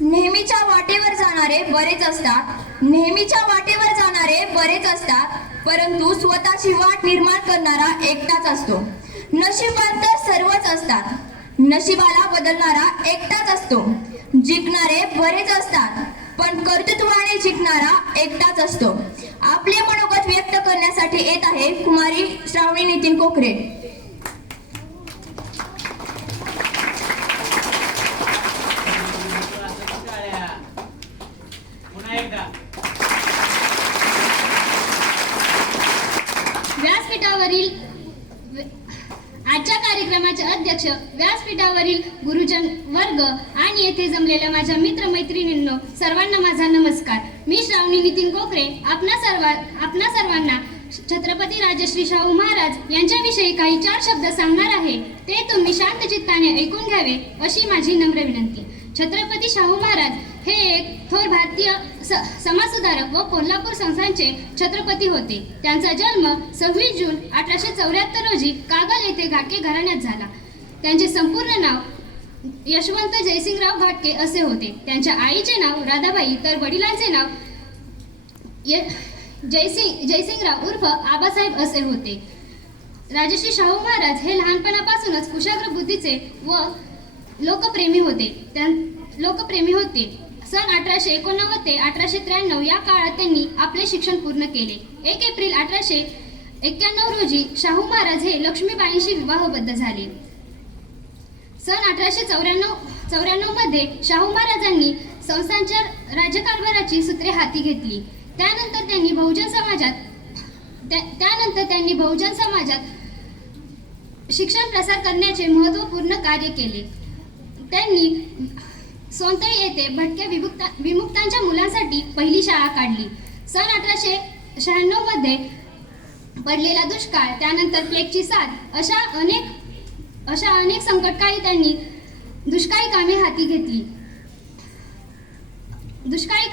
नेहमीच्या वाटेवर जाणारे बरेच असतात. नेहमीच्या वाटेवर जाणारे बरेच असतात परंतु स्वतःची वाट निर्माण करणारा एकटाच असतो. नशिबात तर सर्वच असतात. नशिबाला बदलणारा एकटाच असतो. जिंकणारे बरेच असतात पण कर्तृत्वाने जिंकणारा एकटाच असतो. आपले मनोगत व्यक्त करण्यासाठी येत आहे कुमारी श्रावणी नितीन कोकरे. पुन्हा व्यासपीठावरील आजच्या कार्यक्रमाचे अध्यक्ष व्यासपीठावरील गुरुजन वर्ग आणि येथे जमलेल्या माझ्या मित्र मैत्रिणींनो सर्वांना माझा नमस्कार. मी श्रावणी नितीन कोकरे. आपणा सर्व आपणा सर्वांना छत्रपती राजश्री शाहू महाराज यांच्याविषयी काही चार शब्द सांगणार आहे. ते तुम्ही शांत चित्ताने ऐकून घ्यावे अशी माझी नम्र विनंती. छत्रपती शाहू महाराज हे एक थोर भारतीय स समाजसुधारक व कोल्हापूर संस्थांचे छत्रपती होते. त्यांचा जन्म सव्वीस जून अठराशे चौऱ्याहत्तर रोजी कागल येथे घाटके घराण्यात झाला. त्यांचे संपूर्ण नाव यशवंत जयसिंगराव घाटके असे होते. त्यांच्या आईचे नाव राधाबाई तर वडिलांचे नाव य जयसिंग जयसिंगराव उर्फ आबासाहेब असे होते. राजश्री शाहू महाराज हे लहानपणापासूनच कुशाग्र बुद्धीचे व लोकप्रेमी होते. त्यां लोकप्रेमी होते. सन अठराशे एकोणनव्वद ते अठराशे त्र्याण्णव या काळात त्यांनी आपले शिक्षण पूर्ण केले. एक एप्रिल अठराशे एक्क्याण्णव रोजी शाहू महाराज हे लक्ष्मीबाईंशी विवाहबद्ध झाले. सन अठराशे चौऱ्याण्णव चौऱ्याण्णवमध्ये शाहू महाराजांनी संस्थांच्या राज्यकारभाराची सूत्रे हाती घेतली. त्यानंतर त्यांनी बहुजन समाजात त्या- त्यानंतर त्यांनी बहुजन समाजात शिक्षण प्रसार करण्याचे महत्त्वपूर्ण कार्य केले. त्यांनी सोनतळी येथे भटक्या विमुक्ता विमुक्तांच्या मुलांसाठी पहिली शाळा काढली. सन अठराशे शहाण्णवमध्ये पडलेला दुष्काळ त्यानंतर प्लेगची साथ अशा अनेक अशा अनेक संकटकाळी त्यांनी दुष्काळी कामे हाती घेतली. दुष्काळी